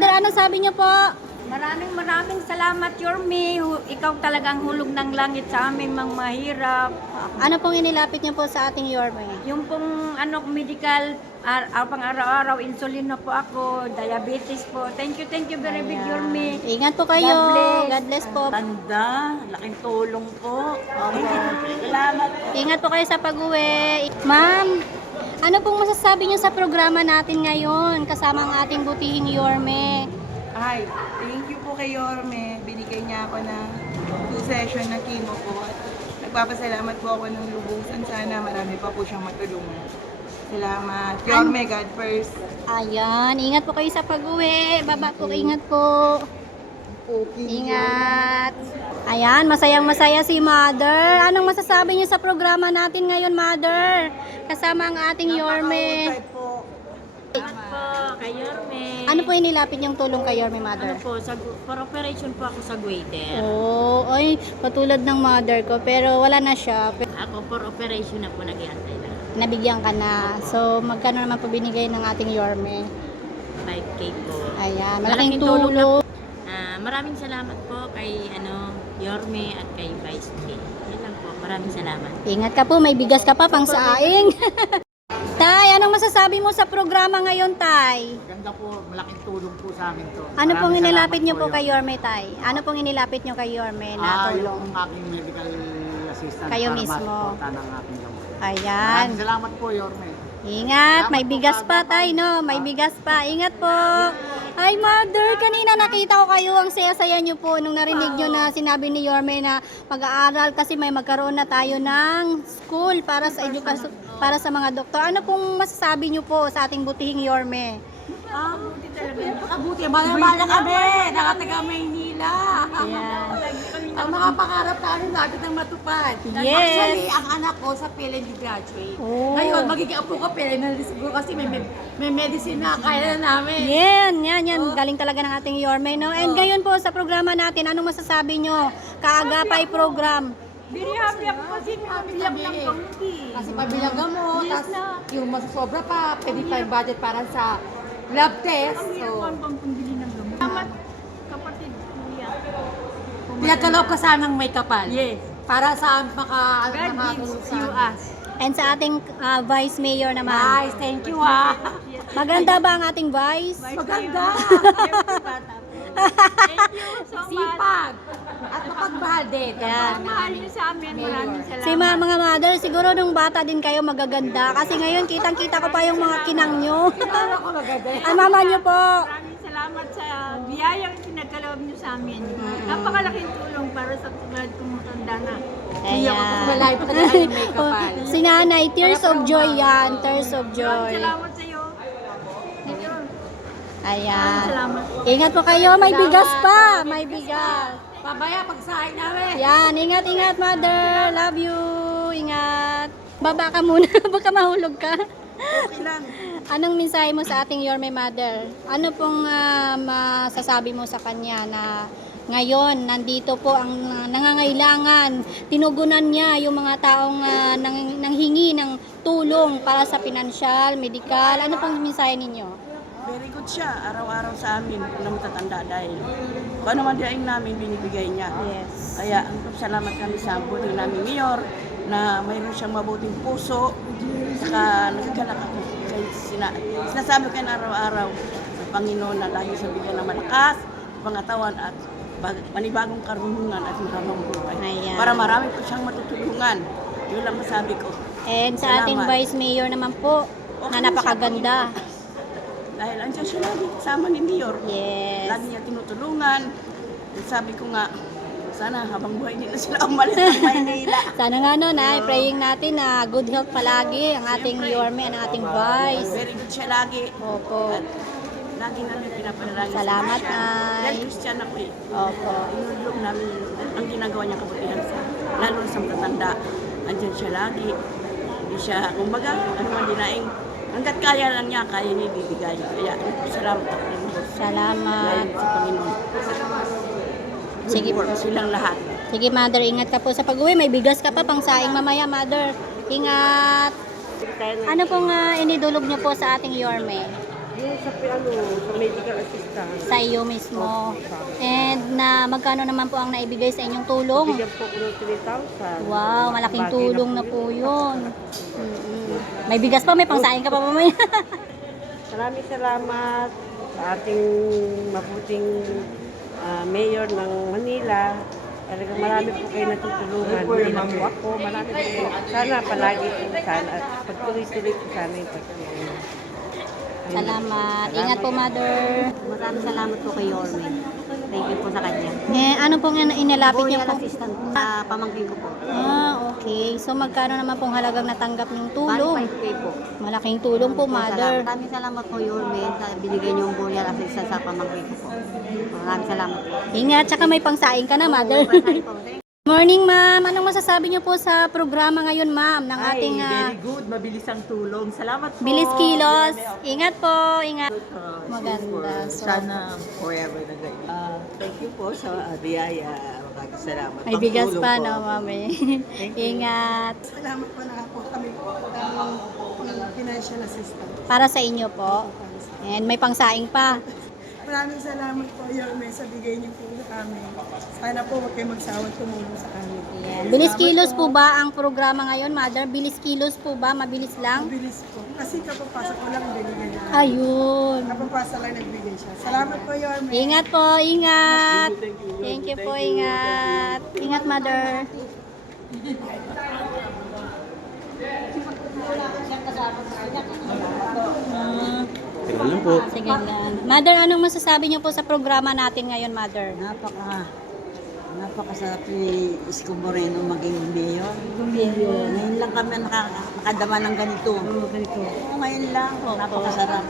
Mother, ano sabi niyo po? Maraming salamat, Yorme. Ikaw talagang hulog ng langit sa aming mga mahirap. Ano pong inilapit niyo po sa ating Yorme? Yung pong medical, pang araw-araw, insulin na po ako, diabetes po. Thank you very big, Yorme. Ingat po kayo. God bless po. Tanda, laking tulong po. Salamat. Ingat po kayo sa pag-uwi. Ma'am, ano pong masasabi niyo sa programa natin ngayon kasama ang ating butihing Yorme? Ay, thank you po kay Yorme. Binigay niya ako ng 2 session na chemo po. At nagpapasalamat po ako ng lubusan. Sana marami pa po siyang matulungan. Salamat. Yorme, God first. Ayan, ingat po kayo sa pag-uwi. Baba po, ingat po. Ingat. Ayan, masayang-masaya si Mother. Anong masasabi niyo sa programa natin ngayon, Mother? Kasama ang ating Yorme. Salamat po kay Yorme. Ano po inilapit yung tulong kay Yorme, Mother? Ano po, for operation po ako sa Guater. Oh, ay, patulad ng mother ko. Pero wala na siya. Ako for operation na po nag-iantay lang. Nabigyan ka na. So, magkano naman po binigay ng ating Yorme? 5K po. Ayan, malaking Malaking tulong na tulong. Maraming salamat po kay Yorme at kay Vice K. Yan lang po. Maraming salamat. Ingat ka po, may bigas ka pa pang saing. Tay, anong masasabi mo sa programa ngayon, Tay? Ganda po, malaking tulong po sa amin to. Ano pong Maraming inilapit salamat niyo po yun. kay Yorme, Tay? Ano pong inilapit niyo kay Yorme na tulong? Yung aking medical assistant Kayo para mismo. masuportahan ang aking gamot. Ayan. Maraming salamat po, Yorme. Ingat, may Salamat po, bigas pa, Kagapay. Tay, no? May bigas pa. Ingat po. Ay, Mother, kanina nakita ko kayo. Ang saya-saya niyo po nung narinig niyo na sinabi ni Yorme na mag-aaral kasi may magkaroon na tayo ng school para sa edukasyon, para sa mga doktor. Ano pong masasabi niyo po sa ating butihing Yorme? Napakabuti. Mahal-mahal kami. Nakataga Maynila. Ayan. Ang mga pangarap namin lagi nang matupad. Yes. Actually, ang anak ko sa PLN graduate. Oh. Ngayon, magiging apo ko PLN na siguro kasi may medicine na kaya na namin. Yan. Galing talaga ng ating Yorme, no? And ngayon po sa programa natin, anong masasabi nyo? Kaagapay program. Very happy ako kasi Bilang ng kasi pabilang gamot, tapos yung masasobra pa, pwede pa yung budget para sa lab test. So, pambili ng gamot. Salamat, kapatid, kuya. pinagkaloob ka sanang may kapal. Yes. Para sa God gives you us. And sa ating Vice Mayor naman. Guys, thank you ha. Maganda ba ang ating Vice? Maganda. Thank you so much. Sipag. At mapagmahal din. Yan. Mahal niyo sa amin. Maraming salamat. Si mga mother, siguro nung bata din kayo magaganda. Kasi ngayon, kitang-kita ko pa yung mga kinang nyo. Kilala ko maganda. Ang mama nyo po. Maraming salamat sa biyayang pinagkaloob niyo sa amin. Napakalaking tulong para sa tulad kong matanda na. Ayan. Malay pa tayo yung may kapal. Si nanay, tears of joy yan. Tears of joy. Salamat sa iyo. Thank you. Ayan. Salamat. Ingat po kayo, may bigas pa. May bigas. Pabaya pagsahin namin. Yan, ingat mother. Love you. Ingat. Baba ka muna, baka mahulog ka. Okay lang. Anong mensahe mo sa ating Yorme mother? Ano pong masasabi mo sa kanya na ngayon nandito po ang nangangailangan, tinugunan niya yung mga taong nanghingi ng tulong para sa pinansyal, medikal. Ano pong mensahe ninyo? Very good siya. Araw-araw sa amin na matatanda dahil kung ano man diaing namin binibigay niya. Yes. Kaya salamat kami sa buti namin mayor na mayroon siyang mabuting puso. Saka nagkagalak ako. Sinasabi ko yan araw-araw sa Panginoon na lagi siya bigyan ng malakas, pangatawan at panibagong karunungan at mahabang buhay. Ayan. Para marami po siyang matutulungan. Yun lang masabi ko. And sa ating Salamat. Vice Mayor naman po, Okay na napakaganda. Dahil andyan siya lagi kasama ni Mayor. Yes. Lagi niya tinutulungan. Sabi ko nga, sana habang buhay nila sila umalis ng Maynila. Sana nga no, praying natin na good health palagi ang ating Yorme, ang ating Vice. Very good siya lagi. Opo. At lagi namin pinapanalangin Salamat, siya. Nay. Dahil Christian ako eh. Opo. Inulog namin ang ginagawa niya kabutihan sa, lalo na sa matatanda. Andyan siya lagi. Hindi siya, kumbaga, ano man dinaing, hanggat kaya lang niya, kaya niya ibibigay. Kaya, salamat ako ng Diyos. Salamat. Dahil sa Panginoon. Sige po. For silang lahat. Sige mother, ingat ka po sa pag-uwi. May bigas ka pa pang saing mamaya mother. Ingat. Ano pong inidulog niyo po sa ating Yorme? Yung sa medical assistant. Sa iyo mismo. And na magkano naman po ang naibigay sa inyong tulong? Bigyan po ko ng 3,000. Wow, malaking Bagay tulong na po yun. May bigas pa, may pangsaing ka pa mamaya. Maraming salamat sa ating mabuting mayor ng Manila. Talagang marami po kayo natutulungan. Hindi na po ako. Marami po. Sana palagi po sana. At pagtuloy-tuloy po sana yung pagtulungan. Salamat. Ingat po, Mother. Maraming salamat po kay Yorme. Thank you po sa kanya. Eh, ano pong inilapit niyo po? Assistant po sa pamangkin ko po. Ah, okay. So, magkano naman pong halagang natanggap ng tulong? 5K po. Malaking tulong po, Mother. Maraming salamat po Yorme sa binigay niyong Royal Assistant sa pamangkin ko po. Maraming salamat po. Ingat, tsaka may pangsaing ka na, Mother. Morning, ma'am. Anong masasabi niyo po sa programa ngayon, ma'am, ng ating Very good, mabilis ang tulong. Salamat po. Bilis Kilos? Ingat po, ingat. Maganda. So, Sana forever na ganyan. Thank you po sa biyaya. Maraming salamat. may bigas Pangtulong pa, po. no, mami? Ingat. Salamat po na po kami ng financial assistance. Para sa inyo po. And may pangsaing pa. Maraming salamat po, Yorme, sa bigay niyo po sa amin. Sana po huwag kayo magsawang tumulong sa amin. Yan. Bilis Kilos po ba ang programa ngayon, Mother? Bilis Kilos po ba? Mabilis lang? Mabilis po. Kasi kapapasok ko lang binigay niya. Ayun. Kapapasa lang nagbigay siya. Salamat po, Yorme. Ingat po, ingat. Thank you po, ingat. Ingat, Mother. Sige lang. Mother, anong masasabi niyo po sa programa natin ngayon, Mother? Napakasarap ni Isko Moreno maging mayor. Ngayon lang kami nakadama ng ganito. Oo, ngayon lang. Napakasarap.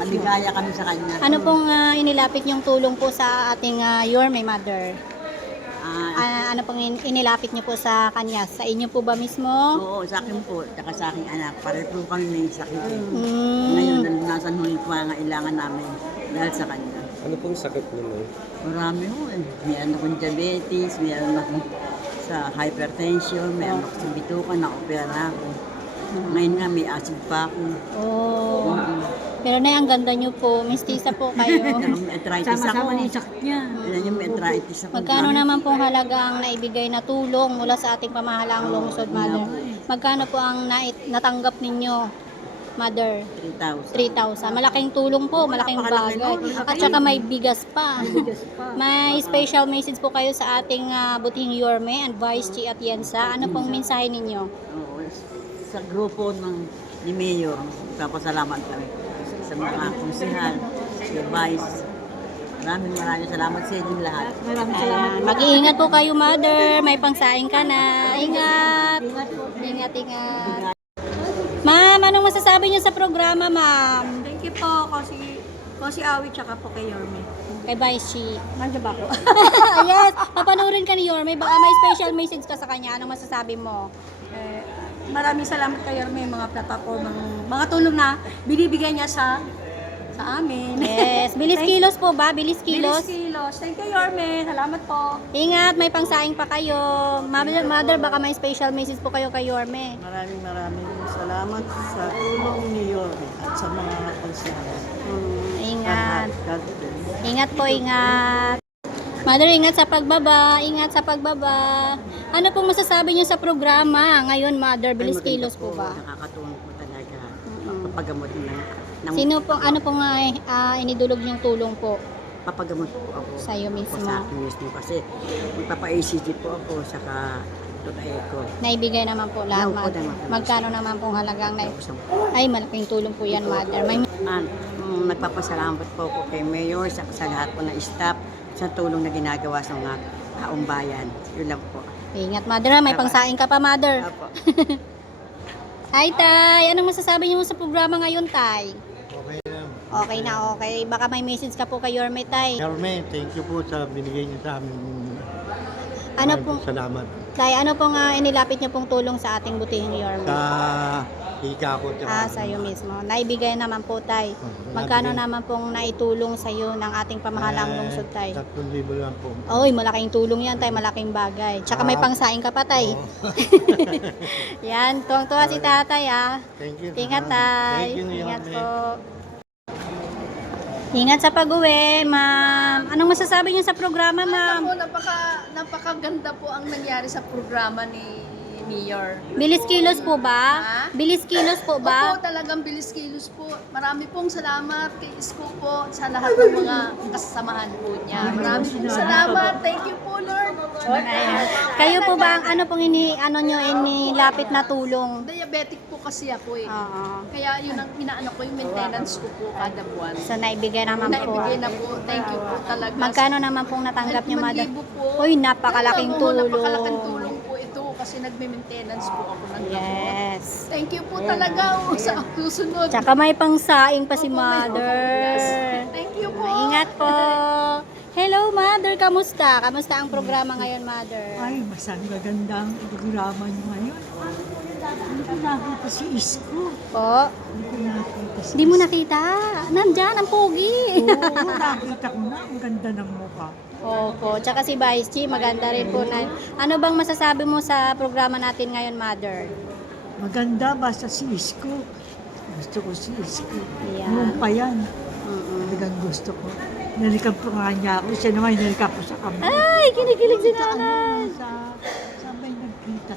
Maligaya kami sa kanya. Ano pong inilapit niyong tulong po sa ating Yorme, Mother? Ano pong inilapit niyo po sa kanya? Sa inyo po ba mismo? Oo, sa akin po, tsaka sa aking anak. Pareho po kami may sakit. Mm. Ngayon, nasa huli po ang kailangan namin dahil sa kanya. Ano pong sakit naman? Marami ho eh. May ano akong diabetes, may ano akong sa hypertension, may ano ako sa bituka, na-opera na ako. Ngayon nga may acid pa ako. Oh. Pero na ang ganda niyo po. Mistisa po kayo. May arthritis ako. yung sakit niya. Yan yung may arthritis ako. Magkano naman pong halaga ang naibigay na tulong mula sa ating pamahalaang lungsod, Mother? Magkano po ang natanggap ninyo, Mother? 3,000. 3,000. Malaking tulong po, malaking bagay. At saka may bigas pa. May special message po kayo sa ating butihing Yorme and Vice Chi Atienza. Ano pong mensahe ninyo? Oo, sa grupo ni Mayor, papasalamat kami sa mga konsihal, sa Vice. Maraming salamat sa inyo lahat. Ayan. Mag-iingat po kayo, Mother. May pangsaing ka na. Ingat. Ingat, ingat. Ma'am, anong masasabi niyo sa programa, ma'am? Thank you po, Kosi Awi, tsaka po kay Yorme. Kay Vice Chi. Nandiyan ba ako? Yes, papanoorin ka ni Yorme. Baka may special message ka sa kanya. Anong masasabi mo? Maraming salamat kay Yorme, mga platformang, mga tulong na binibigay niya sa amin. Yes. Bilis Kilos po ba? Bilis Kilos? Bilis Kilos. Thank you, Yorme. Salamat po. Ingat, may pangsaing pa kayo. Mother, baka may special message po kayo kay Yorme. Maraming salamat sa tulong ni Yorme at sa mga konsihal. Ingat. God bless. Ingat po, ingat. Mother, ingat sa pagbaba. Ingat sa pagbaba. Ano pong masasabi niyo sa programa ngayon, Mother? Bilis Ay, maganda Kilos po ba? Nakakatuwa po talaga. Papagamot ng Sino pong, ano pong inidulog niyong tulong po papagamot po ako. sa iyo mismo? Sa akin mismo kasi magpapa-ECG po ako saka Eco. Naibigay naman po lahat, Naubos Mother. naman. Magkano naman pong halagang Tapos ang ay, malaking tulong po yan, Mother. May nagpapasalamat po ako kay Mayor sa lahat po ng staff sa tulong na ginagawa sa mga taong bayan. Yun lang po. ingat, Mother. May pangsaing ka pa, Mother. Apo. Hi, Tay. Anong masasabi niyo sa programa ngayon, Tay? Okay na. Okay na, okay. Baka may message ka po kay Yorme, Tay. Yorme, thank you po sa binigay niyo sa amin. Ano Maraming pong, salamat. Tay, ano pong inilapit niyo pong tulong sa ating butihing Yorme? Sa ika ko. Sa iyo mismo. Naibigay naman po, Tay. Magkano naman pong naitulong sa iyo ng ating pamahalaang lungsod, Tay? 3,000 lang po. Oy, malaking tulong yan, Tay. Malaking bagay. Tsaka may pangsaing ka pa, Tay. Yan, tuwang-tuwa si Tatay, ah. Thank you. Ingat, Tay. Thank you, Ingat Yorme. po. Ingat sa pag-uwi, ma'am. Anong masasabi niyo sa programa, ma'am? Ako, napakaganda po ang nangyari sa programa ni Mayor. Bilis kilos po ba? Ha? Bilis kilos po Opo, ba? talagang bilis kilos po. Marami pong salamat kay Isko po sa lahat ng mga kasamahan po niya. Maraming pong salamat. Thank you po, Lord. Kayo po ba, ano pong inilapit na tulong? Diabetic po kasi ako eh. Oo. Kaya yun ang inaano ko, yung maintenance ko po kada buwan. So, naibigay naman po. Naibigay na po. Thank you po talaga. Magkano naman pong natanggap niyo, madam? 5,000 po. Uy, napakalaking Oo, tulong. napakalaking tulong po ito kasi nagme-maintenance po ako ng gamot. Yes. Thank you po talaga sa susunod. Tsaka may pangsaing pa si Opo, may mother. Thank you po. Ingat po. Hello, mother. Kamusta? Kamusta ang programa ngayon, mother? Ay, masang maganda ang programa niyo ngayon. Hindi ko nakita si Isko. Po? Hindi ko nakita si Hindi mo nakita? Nandyan, ang pogi. Oo, nakita ko na. Ang ganda ng mukha. Opo. Tsaka si Vice Chi, maganda rin po na. Ano bang masasabi mo sa programa natin ngayon, mother? Maganda basta si Isko. Gusto ko si Isko. Yeah. Noon pa yan. Mm-mm. Talagang gusto ko. Nalikap ko nga niya ako. Siya naman nalikap ko sa kami. Ay, kinikilig si Sa ano, nanay. sa may nagkita.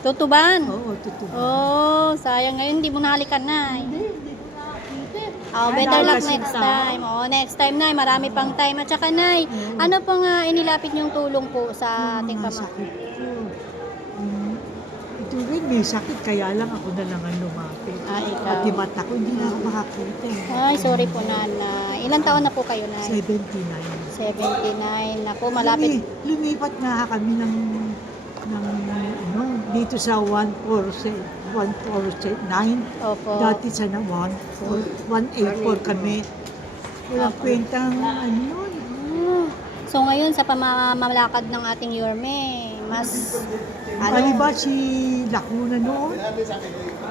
Tutuban? Oo, totoo. Oh, sayang ngayon, hindi mo nahalikan na. Oh, better luck next time. Oh, next time, Nay. Marami pang time. At saka, Nay, ano pong inilapit niyong tulong po sa ating Mga pamangkin? sakit ko. Ito rin, may sakit. Kaya lang ako na lang ang lumapit. Ah, ikaw. Pati mata ko, hindi na ako makakita. Ay, sorry po, Nanay. Ilan taon na po kayo, Nay? 79. 79. Naku, malapit. Lumipat nga kami ng dito sa 149. Opo. Dati sa 184 kami. Walang kwentang ano yun. So, ngayon, sa pamamalakad ng ating Yorme, mas, Ay ba si Lacuna noon?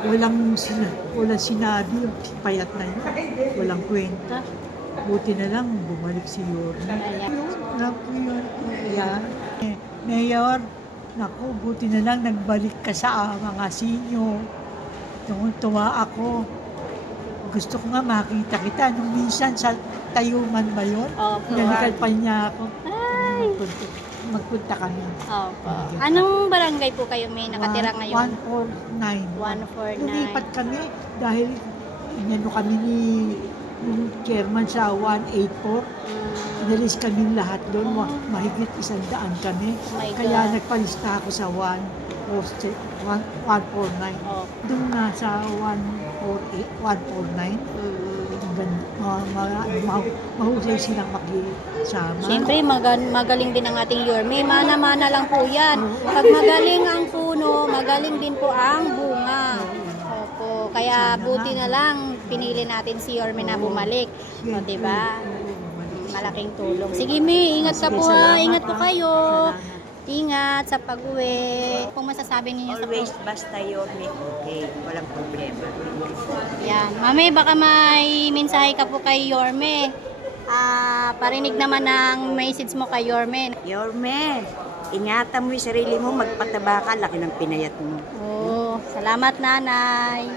Walang sinabi. Payat na yun. Walang kwenta. Buti na lang bumalik si Yorme. Yun, naku yun. Kaya, Mayor, naku, buti na lang nagbalik ka sa mga sinyo. Tuwa ako. Gusto ko nga makita kita. Nung minsan sa Tayuman ba yun? Opo. Nalikal pa niya ako. Magpunta kami. Opo. Anong barangay po kayo may nakatira ngayon? 149. 149. Lumipat kami dahil inano kami ni chairman sa 184. Inalis kami lahat doon. Mahigit 100 kami. My Kaya God. nagpalista ako sa 149. Opo. Doon na sa 149. Mahusay silang makisama. Siyempre, magaling din ang ating Yorme. Mana-mana lang po yan. Pag magaling ang puno, magaling din po ang bunga. Opo. Kaya buti na lang, pinili natin si Yorme na bumalik. O, diba? Malaking tulong. Sige, Mi, ingat ka po ha. Ingat po kayo. Ingat sa pag-uwi. Kung masasabi ninyo sa Always basta Yorme, okay. Walang problema. Yan. Mami, baka may mensahe ka po kay Yorme. Parinig naman ng message mo kay Yorme. Yorme, ingatan mo yung sarili mo, magpataba ka, laki ng pinayat mo. Oh, salamat, Nanay.